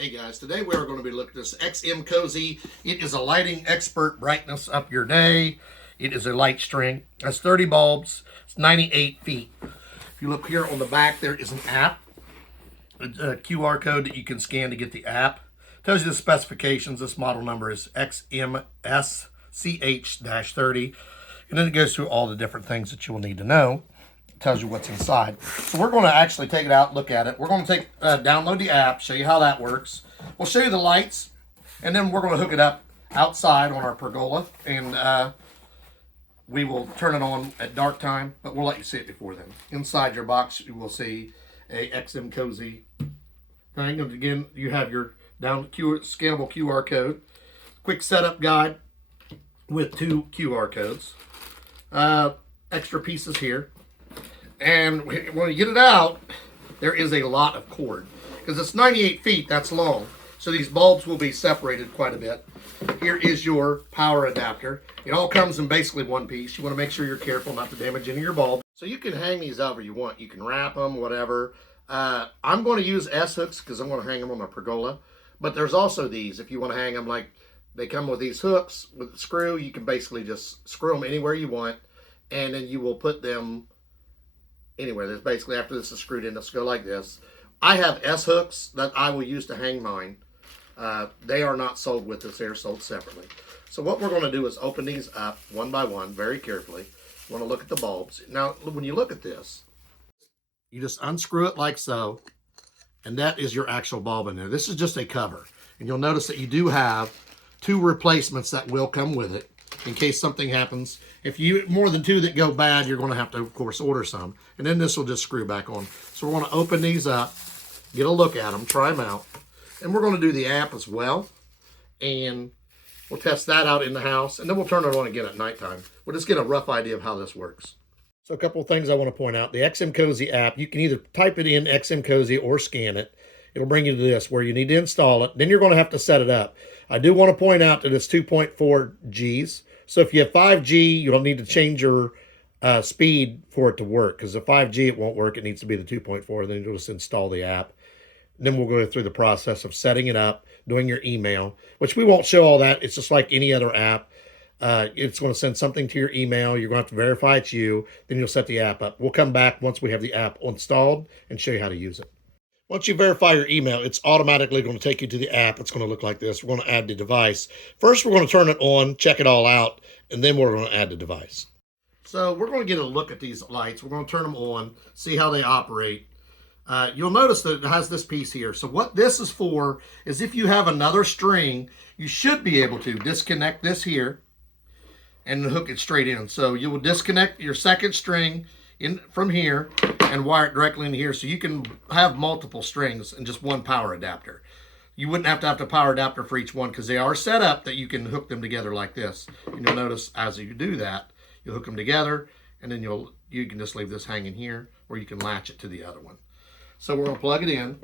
Hey guys, today we are going to be looking at this XMcosy. It is a lighting expert, brightness up your day. It is a light string. It has 30 bulbs. It's 98 feet. If you look here on the back, there is an app, a QR code that you can scan to get the app. It tells you the specifications. This model number is XMcosy-30. And then it goes through all the different things that you will need to know. Tells you what's inside. So we're going to actually take it out, look at it. We're going to download the app, show you how that works. We'll show you the lights, and then we're going to hook it up outside on our pergola, and we will turn it on at dark time, but we'll let you see it before then. Inside your box, you will see a XMcosy thing, and again, you have your scannable QR code, quick setup guide with 2 QR codes, extra pieces here. And when you get it out, there is a lot of cord. Because it's 98 feet, that's long. So these bulbs will be separated quite a bit. Here is your power adapter. It all comes in basically one piece. You want to make sure you're careful not to damage any of your bulbs. So you can hang these however you want. You can wrap them, whatever. I'm going to use S-hooks because I'm going to hang them on my pergola. But there's also these. If you want to hang them, like they come with these hooks with the screw, you can basically just screw them anywhere you want. And then you will put them anywhere. There's basically, after this is screwed in, let's go like this. I have S-hooks that I will use to hang mine. They are not sold with this. They're sold separately. So what we're going to do is open these up one by one very carefully. You want to look at the bulbs. Now, when you look at this, you just unscrew it like so, and that is your actual bulb in there. This is just a cover. And you'll notice that you do have 2 replacements that will come with it in case something happens. If you more than 2 that go bad, you're going to have to, of course, order some. And then this will just screw back on. So we're going to open these up, get a look at them, try them out. And we're going to do the app as well. And we'll test that out in the house. And then we'll turn it on again at nighttime. We'll just get a rough idea of how this works. So a couple of things I want to point out. The XMcosy app, you can either type it in XMcosy or scan it. It'll bring you to this where you need to install it. Then you're going to have to set it up. I do want to point out that it's 2.4 Gs. So if you have 5G, you don't need to change your speed for it to work. Because the 5G, it won't work. It needs to be the 2.4. Then you'll just install the app. And then we'll go through the process of setting it up, doing your email, which we won't show all that. It's just like any other app. It's going to send something to your email. You're going to have to verify it's you. Then you'll set the app up. We'll come back once we have the app installed and show you how to use it. Once you verify your email, it's automatically going to take you to the app. It's going to look like this. We're going to add the device. First, we're going to turn it on, check it all out, and then we're going to add the device. So we're going to get a look at these lights. We're going to turn them on, see how they operate. You'll notice that it has this piece here. So what this is for is if you have another string, you should be able to disconnect this here and hook it straight in. So you will disconnect your second string in from here and wire it directly in here, so you can have multiple strings and just one power adapter. You wouldn't have to have a power adapter for each one because they are set up that you can hook them together like this. And you'll notice as you do that, you'll hook them together, and then you can just leave this hanging here, or you can latch it to the other one. So we're going to plug it in.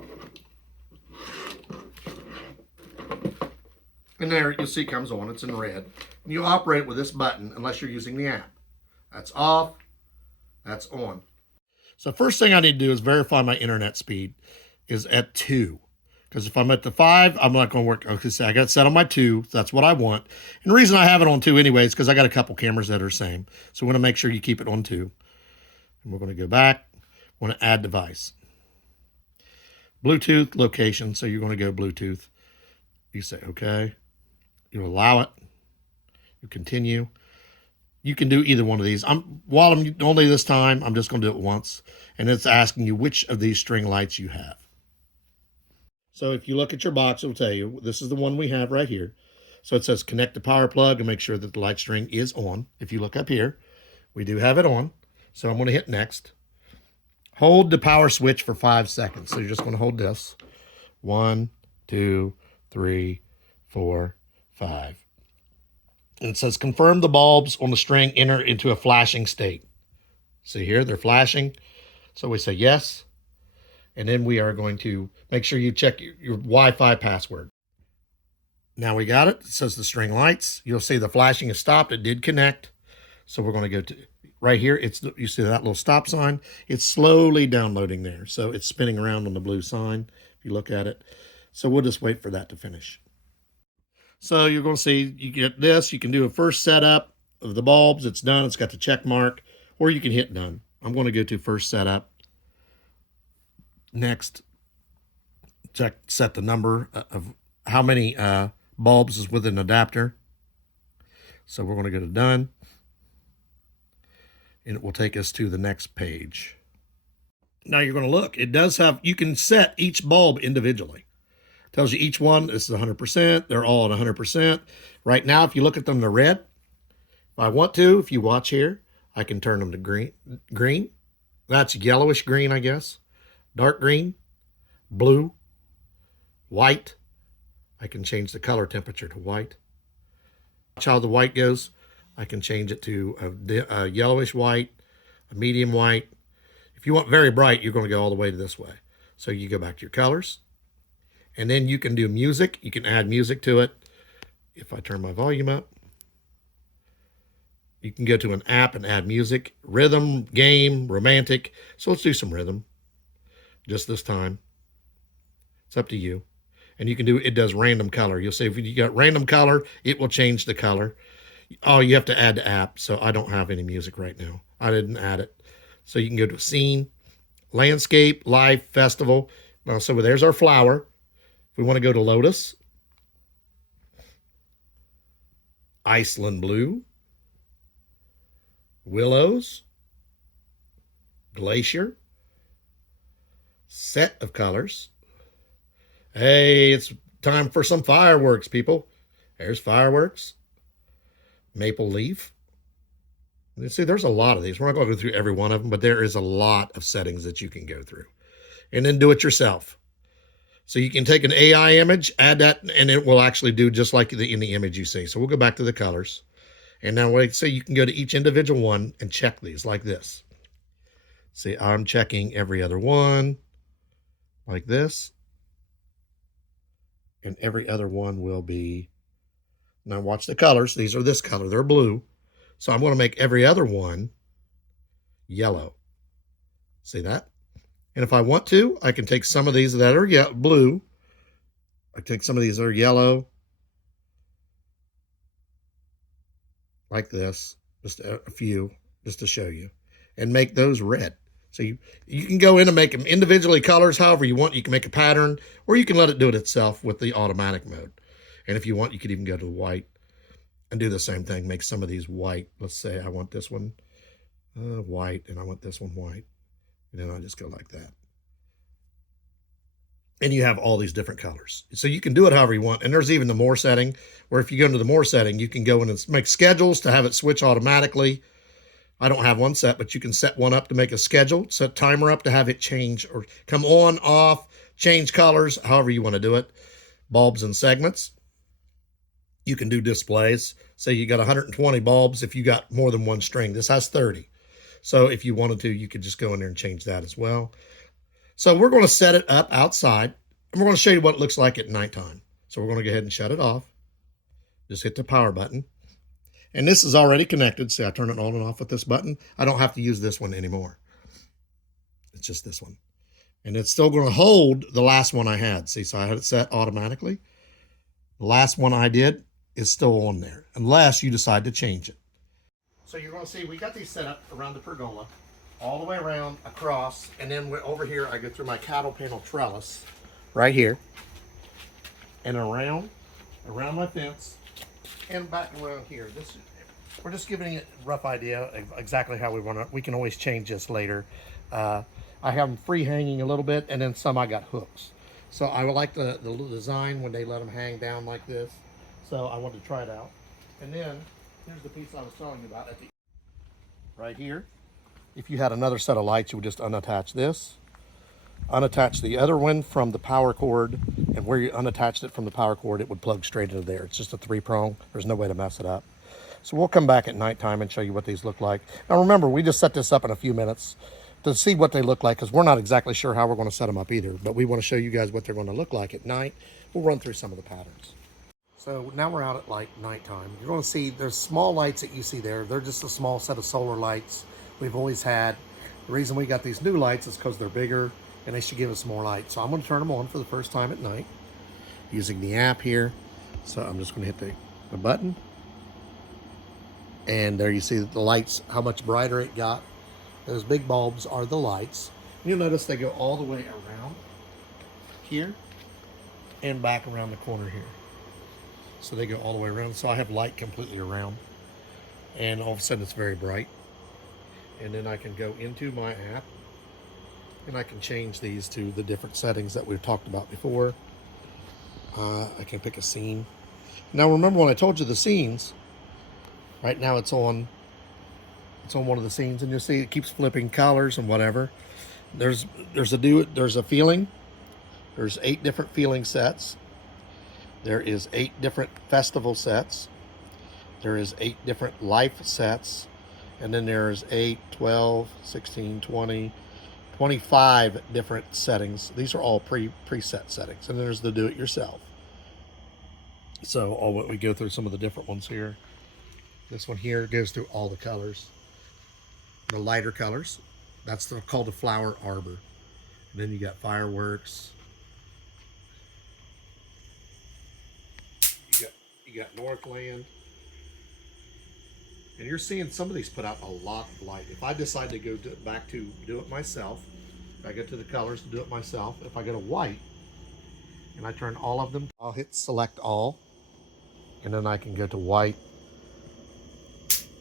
And there, you'll see it comes on. It's in red. And you operate it with this button unless you're using the app. That's off. That's on. So first thing I need to do is verify my internet speed is at 2. Because if I'm at the 5, I'm not going to work. Okay, so I got it set on my 2. So that's what I want. And the reason I have it on 2 anyways, because I got a couple cameras that are the same. So we want to make sure you keep it on 2. And we're going to go back. We want to add device. Bluetooth location. So you're going to go Bluetooth. You say okay. You allow it. You continue. You can do either one of these. While I'm only this time, I'm just going to do it once. And it's asking you which of these string lights you have. So if you look at your box, it'll tell you, this is the one we have right here. So it says connect the power plug and make sure that the light string is on. If you look up here, we do have it on. So I'm going to hit next. Hold the power switch for 5 seconds. So you're just going to hold this. 1, 2, 3, 4, 5. And it says confirm the bulbs on the string enter into a flashing state. See here, they're flashing. So we say yes. And then we are going to make sure you check your Wi-Fi password. Now we got it. It says the string lights. You'll see the flashing is stopped. It did connect. So we're going to go to right here. You see that little stop sign? It's slowly downloading there. So it's spinning around on the blue sign. If you look at it. So we'll just wait for that to finish. So you're going to see, you get this, you can do a first setup of the bulbs. It's done, it's got the check mark, or you can hit done. I'm going to go to first setup. Next, set the number of how many bulbs is with an adapter. So we're going to go to done, and it will take us to the next page. Now you're going to look, it does have, you can set each bulb individually. It tells you each one, this is 100%, they're all at 100%. Right now, if you look at them, they're red. If I want to, if you watch here, I can turn them to green. That's yellowish green, I guess. Dark green, blue, white. I can change the color temperature to white. Watch how the white goes. I can change it to a yellowish white, a medium white. If you want very bright, you're going to go all the way to this way. So you go back to your colors. And then you can do music. You can add music to it. If I turn my volume up, you can go to an app and add music. Rhythm, game, romantic. So let's do some rhythm. Just this time. It's up to you. And you can do, it does random color. You'll see if you got random color, it will change the color. Oh, you have to add the app. So I don't have any music right now. I didn't add it. So you can go to scene, landscape, live, festival. Now, so there's our flower. If we want to go to lotus, Iceland blue, willows, glacier, set of colors. Hey, it's time for some fireworks, people. There's fireworks. Maple leaf. You see, there's a lot of these. We're not going to go through every one of them, but there is a lot of settings that you can go through. And then do it yourself. So you can take an AI image, add that, and it will actually do just like in the image you see. So we'll go back to the colors. And now, like, say you can go to each individual one and check these like this. See, I'm checking every other one like this. And every other one will be, now watch the colors. These are this color, they're blue. So I'm going to make every other one yellow. See that? And if I want to, I can take some of these that are blue. I take some of these that are yellow. Like this, just a few, just to show you. And make those red. So you can go in and make them individually colors however you want. You can make a pattern, or you can let it do it itself with the automatic mode. And if you want, you could even go to the white and do the same thing. Make some of these white. Let's say I want this one white, and I want this one white. And then I'll just go like that. And you have all these different colors. So you can do it however you want. And there's even the more setting, where if you go into the more setting, you can go in and make schedules to have it switch automatically. I don't have one set, but you can set one up to make a schedule, set timer up to have it change or come on, off, change colors, however you want to do it. Bulbs and segments. You can do displays. Say you got 120 bulbs if you got more than one string. This has 30. So if you wanted to, you could just go in there and change that as well. So we're going to set it up outside, and we're going to show you what it looks like at nighttime. So we're going to go ahead and shut it off. Just hit the power button. And this is already connected. See, I turn it on and off with this button. I don't have to use this one anymore. It's just this one. And it's still going to hold the last one I had. See, so I had it set automatically. The last one I did is still on there, unless you decide to change it. So you're going to see we got these set up around the pergola, all the way around, across, and then we're over here, I go through my cattle panel trellis, right here, and around my fence, and back around here. We're just giving it a rough idea of exactly how we want it. We can always change this later. I have them free hanging a little bit, and then some I got hooks. So I would like the design when they let them hang down like this. So I wanted to try it out. And then here's the piece I was telling you about right here. If you had another set of lights, you would just unattach this, unattach the other one from the power cord, and where you unattached it from the power cord, it would plug straight into there. It's just a 3-prong. There's no way to mess it up. So we'll come back at nighttime and show you what these look like. Now remember, we just set this up in a few minutes to see what they look like, because we're not exactly sure how we're going to set them up either, but we want to show you guys what they're going to look like at night. We'll run through some of the patterns. So now we're out at nighttime. You're going to see there's small lights that you see there. They're just a small set of solar lights we've always had. The reason we got these new lights is because they're bigger and they should give us more light. So I'm going to turn them on for the first time at night. using the app here. So I'm just going to hit the button. And there you see the lights, how much brighter it got. Those big bulbs are the lights. You'll notice they go all the way around here and back around the corner here. So they go all the way around. So I have light completely around. And all of a sudden it's very bright. And then I can go into my app and I can change these to the different settings that we've talked about before. I can pick a scene. Now remember when I told you the scenes, right now it's on one of the scenes, and you'll see it keeps flipping colors and whatever. There's a feeling. There's 8 different feeling sets. There is 8 different festival sets. There is 8 different life sets. And then there's 8, 12, 16, 20, 25 different settings. These are all preset settings. And then there's the do-it-yourself. So we go through some of the different ones here. This one here goes through all the colors. The lighter colors, that's called the flower arbor. And then you got fireworks. You got Northland. And you're seeing some of these put out a lot of light. If I decide to go back to do it myself, if I go to the colors to do it myself, if I go to white and I turn all of them, I'll hit select all, and then I can go to white,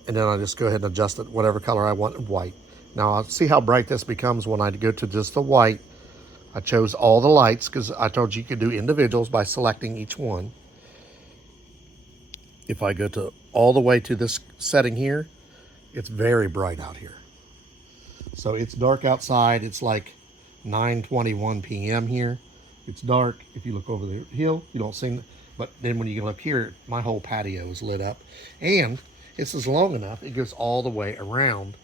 and then I'll just go ahead and adjust it whatever color I want in white. Now I'll see how bright this becomes when I go to just the white. I chose all the lights because I told you could do individuals by selecting each one. If I go to all the way to this setting here, it's very bright out here. So it's dark outside. It's like 9:21 p.m. here. It's dark. If you look over the hill, you don't see, but then when you look here, my whole patio is lit up. And this is long enough, it goes all the way around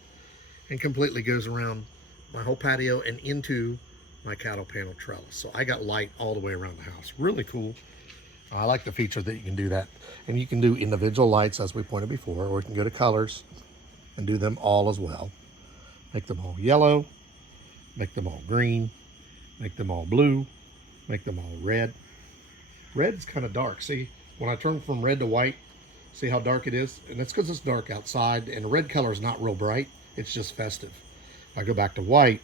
and completely goes around my whole patio and into my cattle panel trellis. So I got light all the way around the house. Really cool. I like the feature that you can do that. And you can do individual lights, as we pointed before, or you can go to colors and do them all as well. Make them all yellow, make them all green, make them all blue, make them all red. Red's kind of dark. See, when I turn from red to white, see how dark it is? And it's because it's dark outside, and the red color is not real bright. It's just festive. If I go back to white,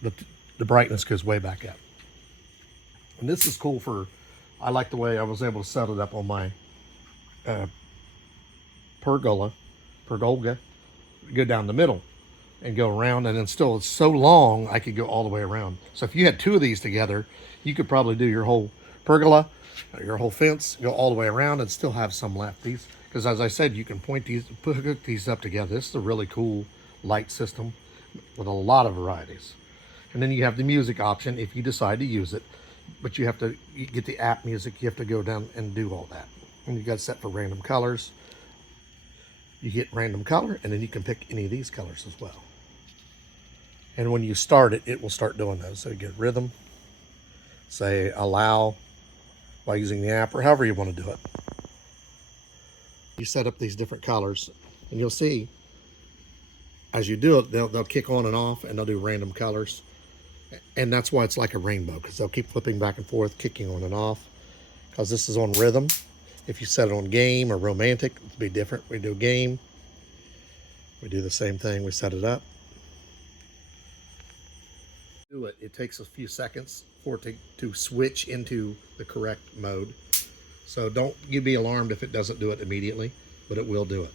the brightness goes way back up. And this is cool I like the way I was able to set it up on my pergola, go down the middle and go around, and then still it's so long I could go all the way around. So if you had 2 of these together, you could probably do your whole pergola, your whole fence, go all the way around and still have some left. These, because as I said, you can hook these up together. This is a really cool light system with a lot of varieties. And then you have the music option if you decide to use it, but you get the app music. You have to go down and do all that. And you got it set for random colors. You hit random color, and then you can pick any of these colors as well. And when you start it, it will start doing those. So you get rhythm, say allow by using the app, or however you want to do it. You set up these different colors, and you'll see as you do it, they'll kick on and off, and they'll do random colors. And that's why it's like a rainbow, because they'll keep flipping back and forth, kicking on and off, because this is on rhythm. If you set it on game or romantic, it'll be different. We do game, we do the same thing, we set it up. It takes a few seconds for it to switch into the correct mode. So don't you be alarmed if it doesn't do it immediately, but it will do it.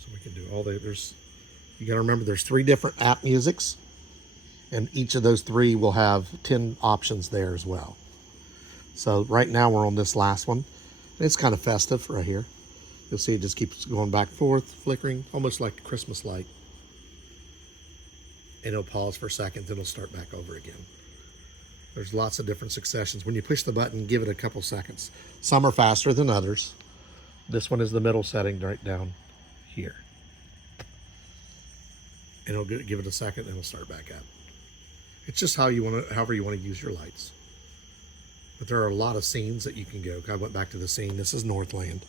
So we can do all you got to remember there's 3 different app musics, and each of those 3 will have 10 options there as well. So right now we're on this last one. It's kind of festive right here. You'll see it just keeps going back and forth, flickering, almost like a Christmas light. And it'll pause for a second, then it'll start back over again. There's lots of different successions. When you push the button, give it a couple seconds. Some are faster than others. This one is the middle setting right down here. And it'll give it a second, and it'll start back up. It's just however you want to use your lights. But there are a lot of scenes that you can go. I went back to the scene. This is Northland.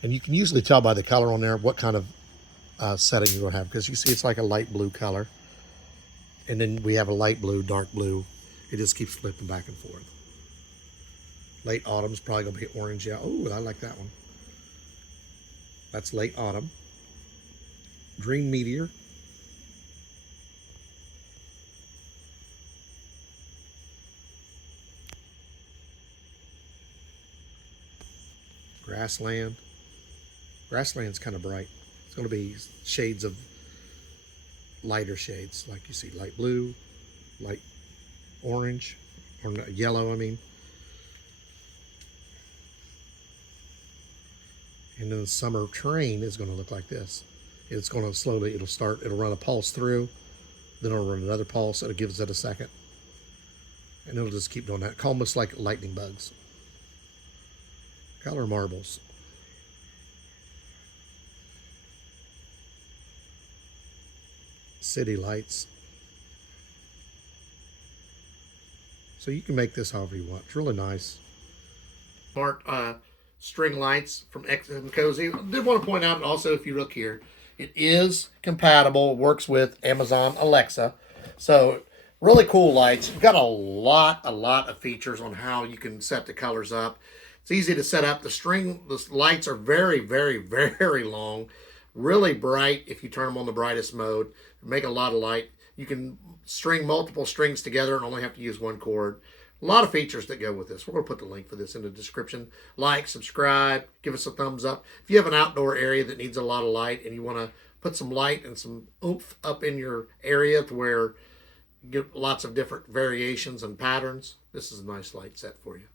And you can usually tell by the color on there what kind of setting you're going to have, because you see it's like a light blue color. And then we have a light blue, dark blue. It just keeps flipping back and forth. Late autumn's probably going to be orange. Yeah. Oh, I like that one. That's late autumn. Dream Meteor. Grassland. Grassland's kind of bright. It's going to be shades of lighter shades, like you see, light blue, light orange, or yellow, I mean. And then the summer train is going to look like this. It's going to slowly, it'll run a pulse through, then it'll run another pulse, and it gives it a second. And it'll just keep doing that, almost like lightning bugs. Color marbles. City lights. So you can make this however you want. It's really nice. Smart string lights from XMcosy. I did want to point out also, if you look here, it is compatible, works with Amazon Alexa. So really cool lights. You've got a lot of features on how you can set the colors up. It's easy to set up. The lights are very, very, very long. Really bright if you turn them on the brightest mode. Make a lot of light. You can string multiple strings together and only have to use one cord. A lot of features that go with this. We're going to put the link for this in the description. Like, subscribe, give us a thumbs up. If you have an outdoor area that needs a lot of light and you want to put some light and some oomph up in your area to where you get lots of different variations and patterns, this is a nice light set for you.